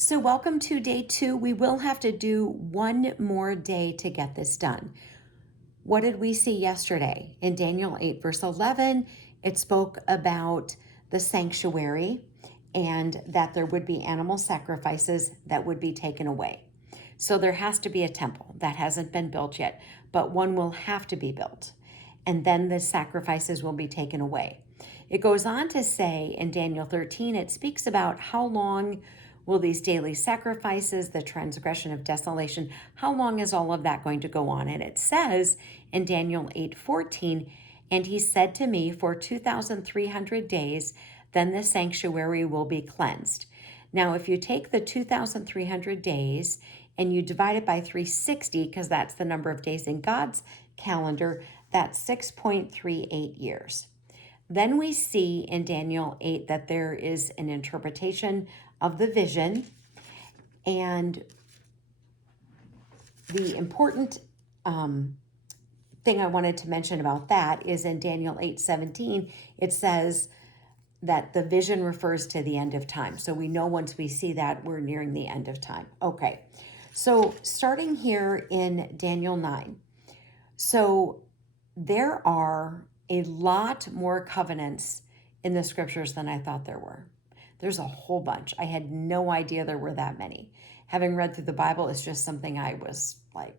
So welcome to day 2. We will have to do one more day to get this done. What did we see yesterday? In Daniel 8 verse 11, it spoke about the sanctuary and that there would be animal sacrifices that would be taken away. So there has to be a temple that hasn't been built yet, but one will have to be built. And then the sacrifices will be taken away. It goes on to say in Daniel 13, it speaks about how long will these daily sacrifices, the transgression of desolation, how long is all of that going to go on? And it says in Daniel 8:14, and he said to me, for 2,300 days, then the sanctuary will be cleansed. Now, if you take the 2,300 days and you divide it by 360, because that's the number of days in God's calendar, that's 6.38 years. Then we see in Daniel 8 that there is an interpretation of the vision. And the important thing I wanted to mention about that is in Daniel 8:17, it says that the vision refers to the end of time. So we know once we see that, we're nearing the end of time. Okay, so starting here in Daniel 9. So there are a lot more covenants in the scriptures than I thought there were. There's a whole bunch. I had no idea there were that many. Having read through the Bible is just something I was like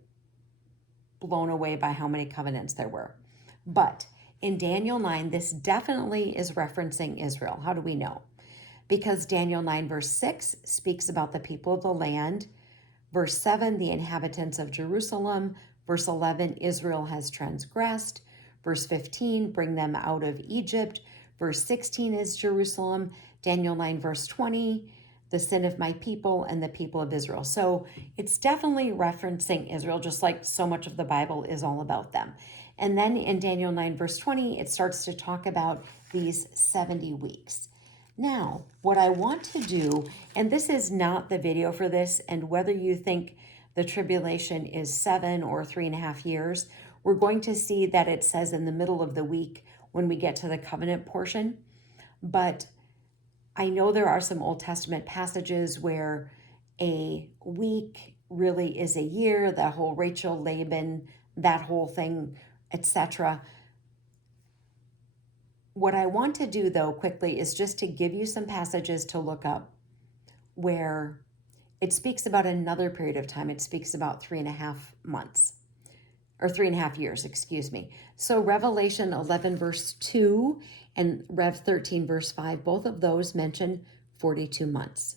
blown away by how many covenants there were. But in Daniel 9, this definitely is referencing Israel. How do we know? Because Daniel 9 verse 6 speaks about the people of the land. Verse 7, the inhabitants of Jerusalem. Verse 11, Israel has transgressed. Verse 15, bring them out of Egypt. Verse 16 is Jerusalem. Daniel 9 verse 20, the sin of my people and the people of Israel. So it's definitely referencing Israel, just like so much of the Bible is all about them. And then in Daniel 9 verse 20, it starts to talk about these 70 weeks. Now, what I want to do, and this is not the video for this, and whether you think the tribulation is 7 or 3.5 years, we're going to see that it says in the middle of the week when we get to the covenant portion. But I know there are some Old Testament passages where a week really is a year, the whole Rachel, Laban, that whole thing, etc. What I want to do, though, quickly is just to give you some passages to look up where it speaks about another period of time. It speaks about 3.5 months, or 3.5 years, excuse me. So Revelation 11 verse 2 and Rev 13 verse 5, both of those mention 42 months.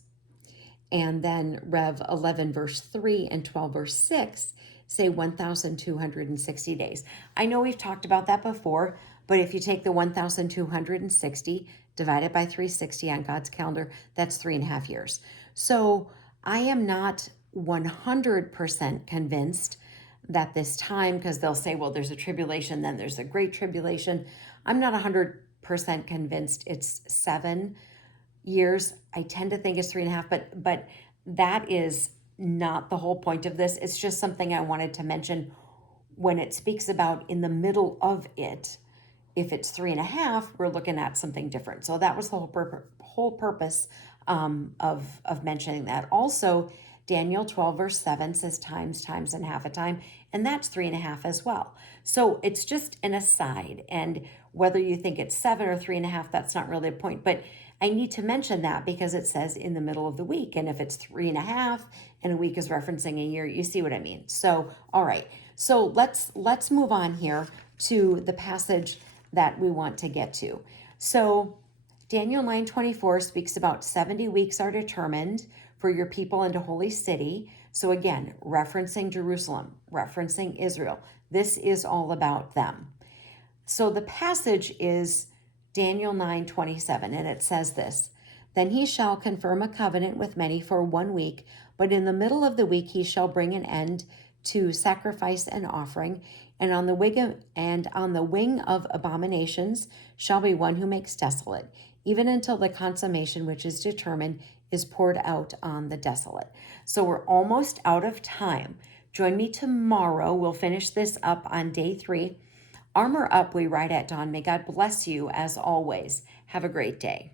And then Rev 11 verse 3 and 12 verse 6 say 1,260 days. I know we've talked about that before, but if you take the 1,260 divided by 360 on God's calendar, that's 3.5 years. So I am not 100% convinced that this time, because they'll say, well, there's a tribulation, then there's a great tribulation. I'm not 100% convinced it's 7 years. I tend to think it's 3.5, but that is not the whole point of this. It's just something I wanted to mention when it speaks about in the middle of it. If it's 3.5, we're looking at something different. So that was the whole purpose of mentioning that. Also, Daniel 12 verse 7 says times, and half a time, and that's 3.5 as well. So it's just an aside, and whether you think it's 7 or 3.5, that's not really a point, but I need to mention that because it says in the middle of the week, and if it's 3.5 and a week is referencing a year, you see what I mean. So, all right, so let's move on here to the passage that we want to get to. So Daniel 9:24 speaks about 70 weeks are determined for your people and a holy city. So again, referencing Jerusalem, referencing Israel. This is all about them. So the passage is Daniel 9:27, and it says this, then he shall confirm a covenant with many for 1 week, but in the middle of the week he shall bring an end to sacrifice and offering, and on the wing of abominations shall be one who makes desolate, even until the consummation which is determined is poured out on the desolate. So we're almost out of time. Join me tomorrow. We'll finish this up on day 3. Armor up, we ride at dawn. May God bless you as always. Have a great day.